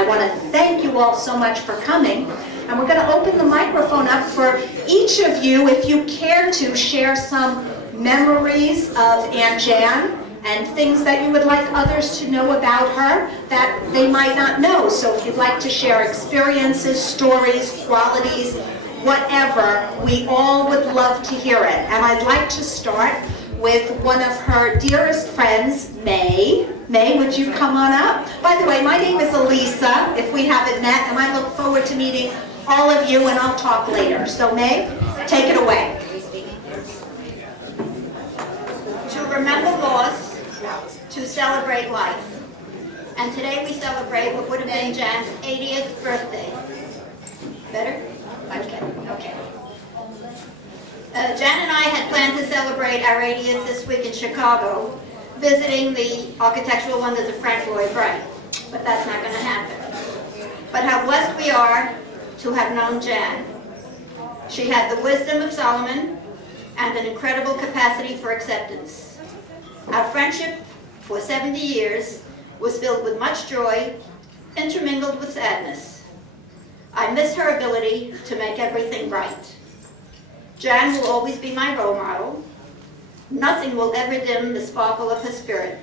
I want to thank you all so much for coming, and we're going to open the microphone up for each of you, if you care to, share some memories of Aunt Jan and things that you would like others to know about her that they might not know. So if you'd like to share experiences, stories, qualities, whatever, we all would love to hear it. And I'd like to start with one of her dearest friends, May. May, would you come on up? By the way, my name is Elisa, if we haven't met, and I look forward to meeting all of you, and I'll talk later. So May, take it away. To remember loss, to celebrate life. And today we celebrate what would have been Jan's 80th birthday. Better? Okay. Jan and I had planned to celebrate our 80th this week in Chicago, visiting the architectural wonders of Frank Lloyd Wright. But that's not going to happen. But how blessed we are to have known Jan. She had the wisdom of Solomon and an incredible capacity for acceptance. Our friendship for 70 years was filled with much joy, intermingled with sadness. I miss her ability to make everything right. Jan will always be my role model. Nothing will ever dim the sparkle of her spirit.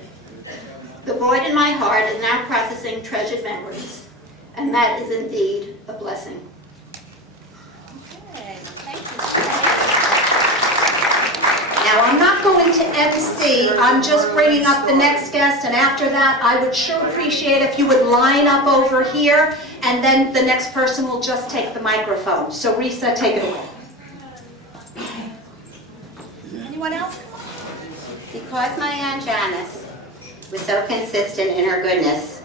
The void in my heart is now processing treasured memories, and that is indeed a blessing. Okay, thank you. Now, I'm not going to MC, I'm just bringing up the next guest, and after that, I would sure appreciate if you would line up over here, and then the next person will just take the microphone. So, Risa, take it away. Anyone else? Because my Aunt Janice was so consistent in her goodness,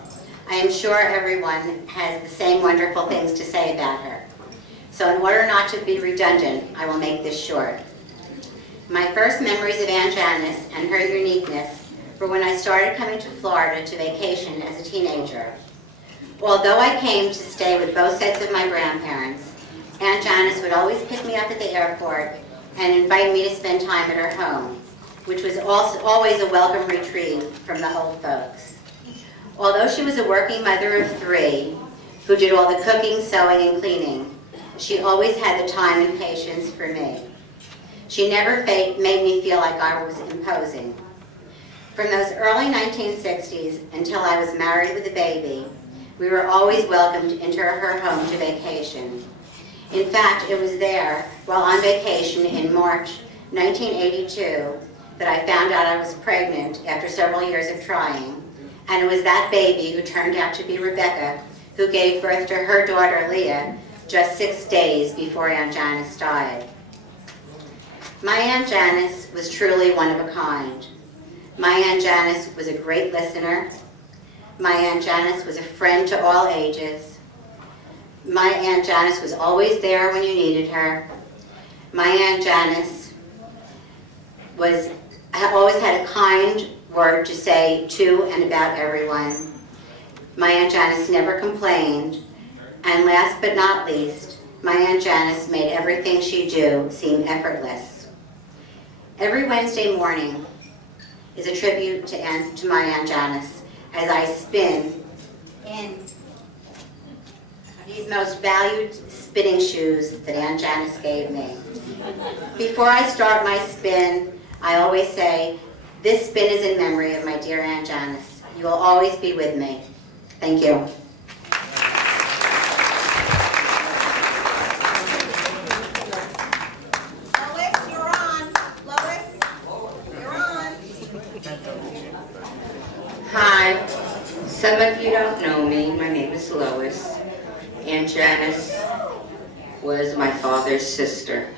I am sure everyone has the same wonderful things to say about her. So in order not to be redundant, I will make this short. My first memories of Aunt Janice and her uniqueness were when I started coming to Florida to vacation as a teenager. Although I came to stay with both sets of my grandparents, Aunt Janice would always pick me up at the airport and invite me to spend time at her home, which was also always a welcome retrieve from the old folks. Although she was a working mother of 3 who did all the cooking, sewing, and cleaning, she always had the time and patience for me. She never made me feel like I was imposing. From those early 1960s until I was married with a baby, we were always welcomed into her home to vacation. In fact, it was there, while on vacation in March 1982, that I found out I was pregnant after several years of trying, and it was that baby, who turned out to be Rebecca, who gave birth to her daughter Leah just 6 days before Aunt Janice died. My Aunt Janice was truly one of a kind. My Aunt Janice was a great listener. My Aunt Janice was a friend to all ages. My Aunt Janice was always there when you needed her. My Aunt Janice always had a kind word to say to and about everyone. My Aunt Janice never complained. And last but not least, my Aunt Janice made everything she do seem effortless. Every Wednesday morning is a tribute to my Aunt Janice as I spin in these most valued spinning shoes that Aunt Janice gave me. Before I start my spin, I always say, this spin is in memory of my dear Aunt Janice. You will always be with me. Thank you. Lois, you're on. Lois, you're on. Hi. Some of you don't know me. My name is Lois. Aunt Janice was my father's sister.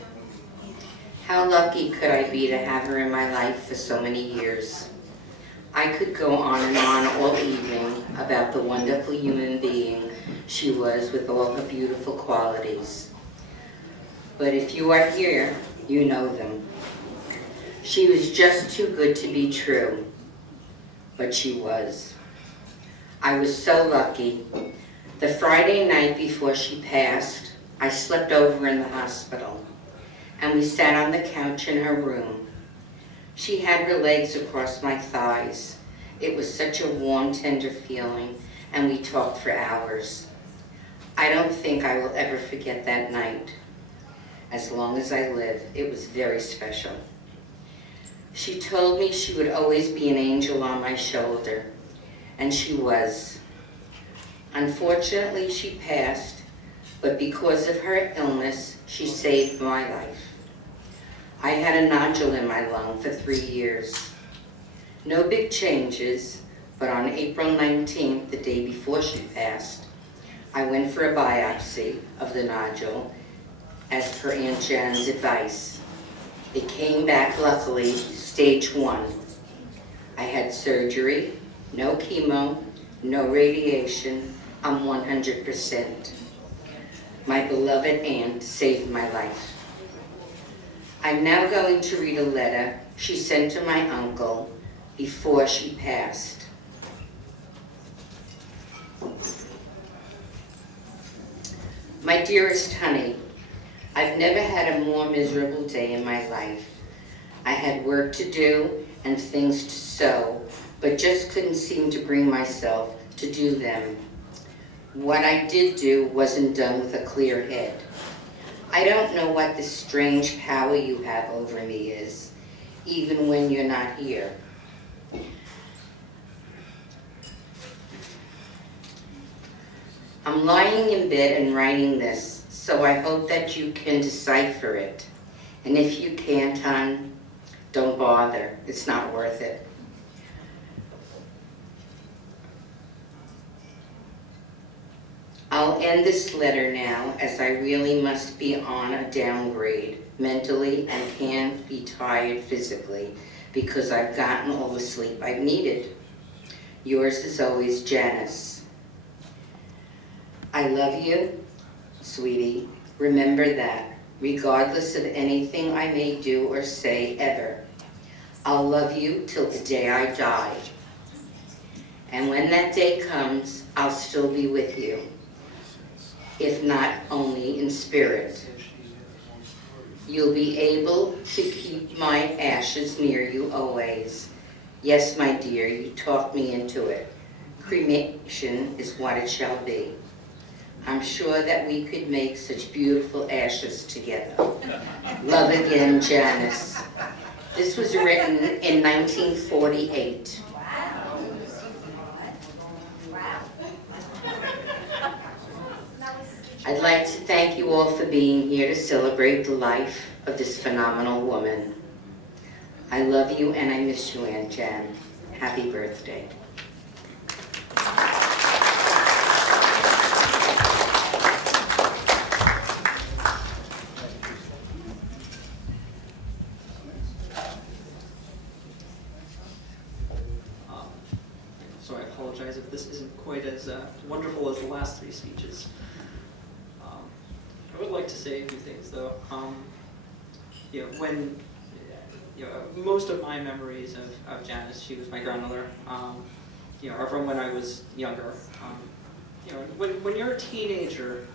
How lucky could I be to have her in my life for so many years? I could go on and on all evening about the wonderful human being she was with all her beautiful qualities. But if you are here, you know them. She was just too good to be true, but she was. I was so lucky. The Friday night before she passed, I slept over in the hospital, and we sat on the couch in her room. She had her legs across my thighs. It was such a warm, tender feeling, and we talked for hours. I don't think I will ever forget that night. As long as I live, it was very special. She told me she would always be an angel on my shoulder, and she was. Unfortunately, she passed, but because of her illness, she saved my life. I had a nodule in my lung for 3 years. No big changes, but on April 19th, the day before she passed, I went for a biopsy of the nodule as per Aunt Jan's advice. It came back, luckily, stage 1. I had surgery, no chemo, no radiation. I'm 100%. My beloved aunt saved my life. I'm now going to read a letter she sent to my uncle before she passed. My dearest honey, I've never had a more miserable day in my life. I had work to do and things to sew, but just couldn't seem to bring myself to do them. What I did do wasn't done with a clear head. I don't know what this strange power you have over me is, even when you're not here. I'm lying in bed and writing this, so I hope that you can decipher it. And if you can't, hon, don't bother. It's not worth it. I'll end this letter now, as I really must be on a downgrade mentally and can't be tired physically because I've gotten all the sleep I've needed. Yours as always, Janice. I love you, sweetie. Remember that, regardless of anything I may do or say ever, I'll love you till the day I die. And when that day comes, I'll still be with you, if not only in spirit. You'll be able to keep my ashes near you always. Yes, my dear, you talked me into it. Cremation is what it shall be. I'm sure that we could make such beautiful ashes together. Love again, Janice. This was written in 1948. I'd like to thank you all for being here to celebrate the life of this phenomenal woman. I love you and I miss you, Aunt Jan. Happy birthday. So I apologize if this isn't quite as wonderful as the last 3 speeches. I would like to say a few things, though. When most of my memories of Janice, she was my grandmother, are from when I was younger. When you're a teenager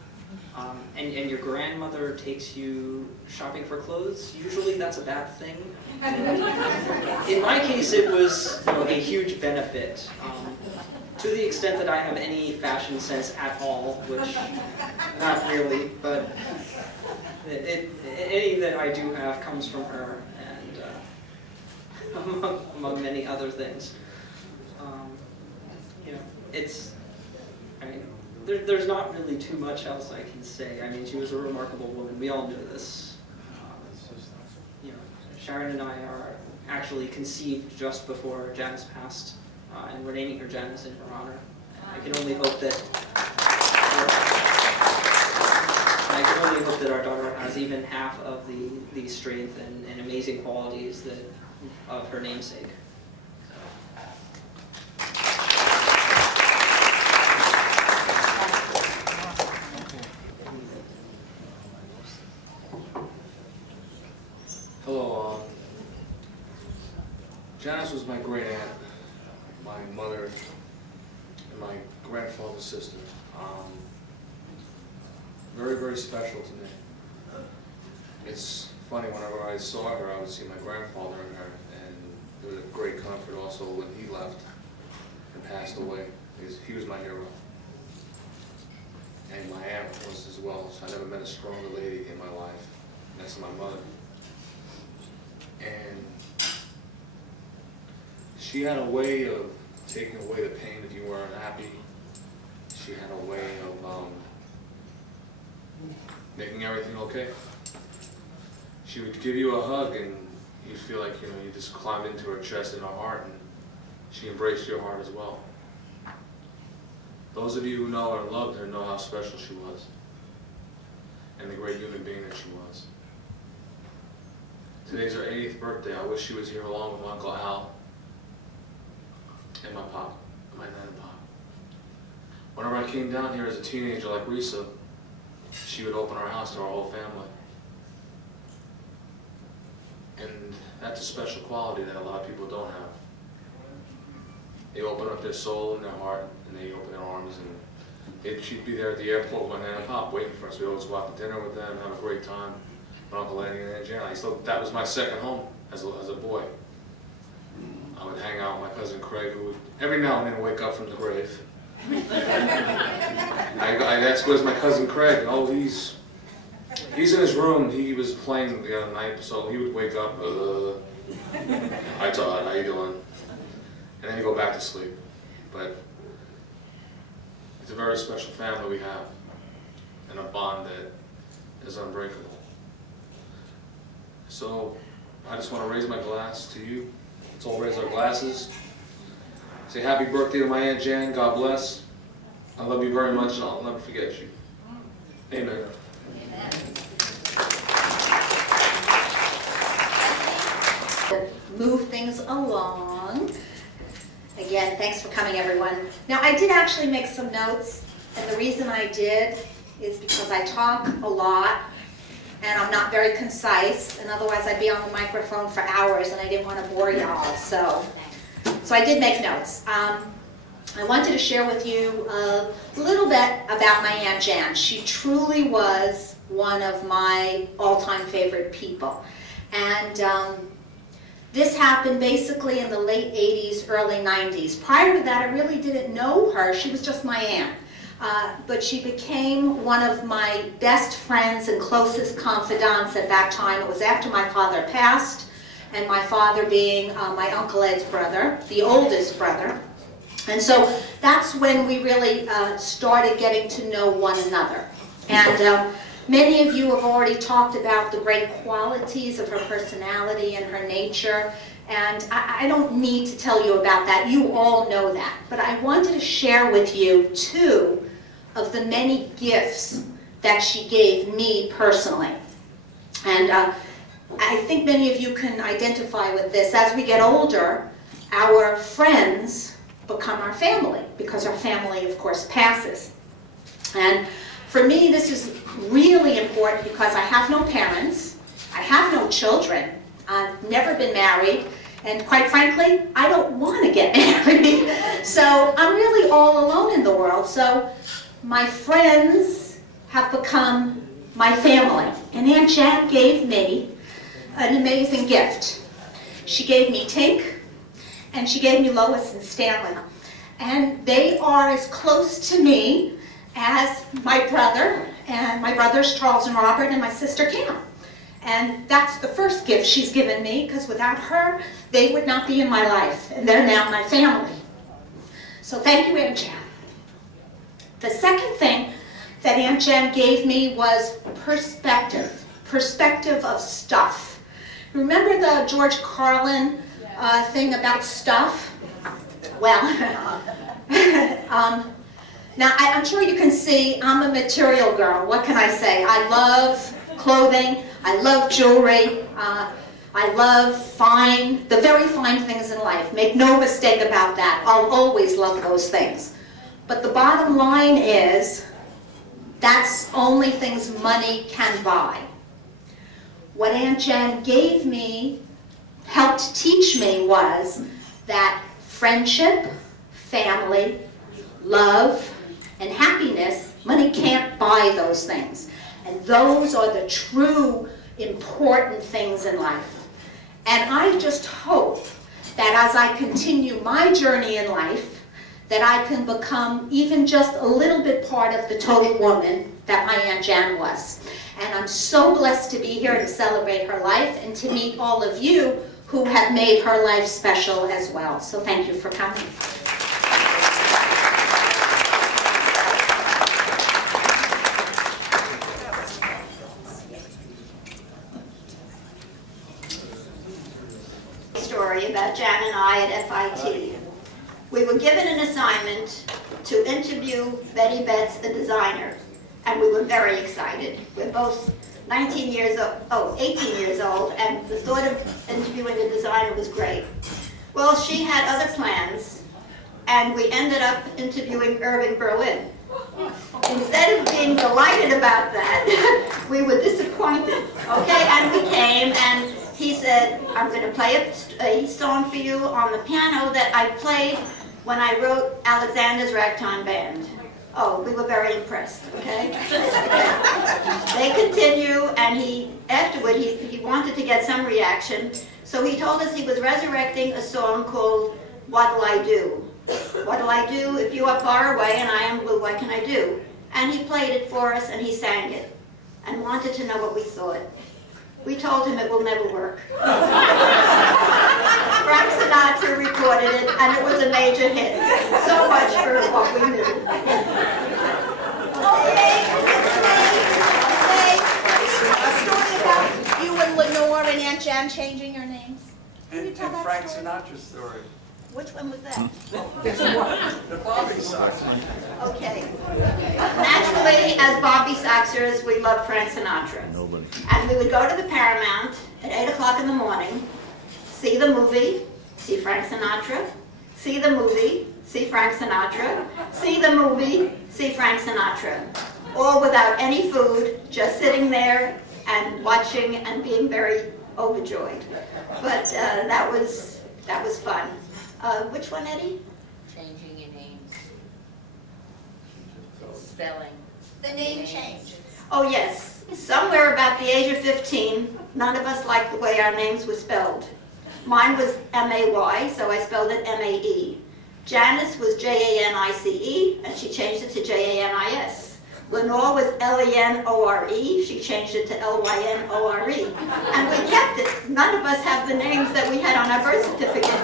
and your grandmother takes you shopping for clothes, usually that's a bad thing. In my case, it was a huge benefit. To the extent that I have any fashion sense at all, which not really, but any that I do have comes from her, and among many other things. There's not really too much else I can say. I mean, she was a remarkable woman. We all knew this. Sharon and I are actually conceived just before Janice passed. And we're naming her Janice in her honor. I can only hope that our daughter has even half of the strength and amazing qualities of her namesake. Hello, Janice was my great aunt, my mother, and my grandfather's sister. Very, very special to me. It's funny, whenever I saw her, I would see my grandfather in her, and it was a great comfort also when he left and passed passed away. He was my hero. And my aunt was as well, so I never met a stronger lady in my life. Next to my mother. And she had a way of taking away the pain if you weren't happy. She had a way of making everything okay. She would give you a hug and you feel like, you know, you just climbed into her chest and her heart, and she embraced your heart as well. Those of you who know her and loved her know how special she was and the great human being that she was. Today's her 80th birthday. I wish she was here along with my Uncle Al and my pop, my nan and pop. Whenever I came down here as a teenager like Risa, she would open her house to our whole family. And that's a special quality that a lot of people don't have. They open up their soul and their heart, and they open their arms, and she'd be there at the airport with my nan and pop waiting for us. We'd always go out to dinner with them, have a great time. My Uncle Eddie and Aunt Jan. That was my second home as a boy. I would hang out with my cousin Craig, who would every now and then wake up from the grave. That's where's my cousin Craig. Oh, he's in his room. He was playing the other night, so he would wake up. Hi Todd, how you doing? And then he'd go back to sleep. But it's a very special family we have, and a bond that is unbreakable. So I just want to raise my glass to you. Let's all raise our glasses. Say happy birthday to my Aunt Jan. God bless. I love you very much, and I'll never forget you. Amen. Move things along. Again, thanks for coming, everyone. Now, I did actually make some notes, and the reason I did is because I talk a lot, and I'm not very concise, and otherwise I'd be on the microphone for hours, and I didn't want to bore y'all, so I did make notes. I wanted to share with you a little bit about my Aunt Jan. She truly was one of my all-time favorite people, and this happened basically in the late 80s, early 90s. Prior to that, I really didn't know her. She was just my aunt. But she became one of my best friends and closest confidants at that time. It was after my father passed, and my father being my Uncle Ed's brother, the oldest brother. And so that's when we really started getting to know one another. And many of you have already talked about the great qualities of her personality and her nature, and I don't need to tell you about that. You all know that. But I wanted to share with you two of the many gifts that she gave me personally. And I think many of you can identify with this. As we get older, our friends become our family, because our family, of course, passes. And for me, this is really important because I have no parents, I have no children, I've never been married, and quite frankly, I don't want to get married. So I'm really all alone in the world. So my friends have become my family. And Aunt Jan gave me an amazing gift. She gave me Tink, and she gave me Lois and Stanley. And they are as close to me as my brother, and my brothers Charles and Robert, and my sister Cam. And that's the first gift she's given me, because without her, they would not be in my life, and they're now my family. So thank you, Aunt Jan. The second thing that Aunt Jan gave me was perspective. Perspective of stuff. Remember the George Carlin thing about stuff? Well, now I'm sure you can see I'm a material girl. What can I say? I love clothing. I love jewelry. I love the very fine things in life. Make no mistake about that. I'll always love those things. But the bottom line is, that's only things money can buy. What Aunt Jan gave me, helped teach me, was that friendship, family, love, and happiness, money can't buy those things. And those are the true important things in life. And I just hope that as I continue my journey in life, that I can become even just a little bit part of the total woman that my Aunt Jan was. And I'm so blessed to be here to celebrate her life and to meet all of you who have made her life special as well. So thank you for coming. Story about Jan and I at FIT. We were given an assignment to interview Betty Betts, the designer, and we were very excited. We're both 18 years old, and the thought of interviewing the designer was great. Well, she had other plans, and we ended up interviewing Irving Berlin. Instead of being delighted about that, we were disappointed, okay? And we came, and he said, I'm going to play a song for you on the piano that I played when I wrote Alexander's Ragtime Band. Oh, we were very impressed, okay? They continue, and afterward, he wanted to get some reaction, so he told us he was resurrecting a song called What'll I Do? What'll I do if you are far away and I am blue, what can I do? And he played it for us, and he sang it, and wanted to know what we thought. We told him it will never work. Frank Sinatra recorded it, and it was a major hit. So much for what we knew. Okay. A story about you and Lenore and Aunt Jan changing your names. Can you tell that Frank story? Sinatra's story. Which one was that? The Bobby Sox. Okay. Naturally, as Bobby Soxers, we loved Frank Sinatra. And we would go to the Paramount at 8 o'clock in the morning, see the movie, see Frank Sinatra, see the movie, see Frank Sinatra, see the movie, see Frank Sinatra. All without any food, just sitting there and watching and being very overjoyed. But that was fun. Which one, Eddie? Changing your names. Spelling. The name change. Oh yes, somewhere about the age of 15, none of us liked the way our names were spelled. Mine was M-A-Y, so I spelled it M-A-E. Janice was J-A-N-I-C-E, and she changed it to J-A-N-I-S. Lenore was L-E-N-O-R-E, she changed it to L-Y-N-O-R-E. And we kept it. None of us have the names that we had on our birth certificate.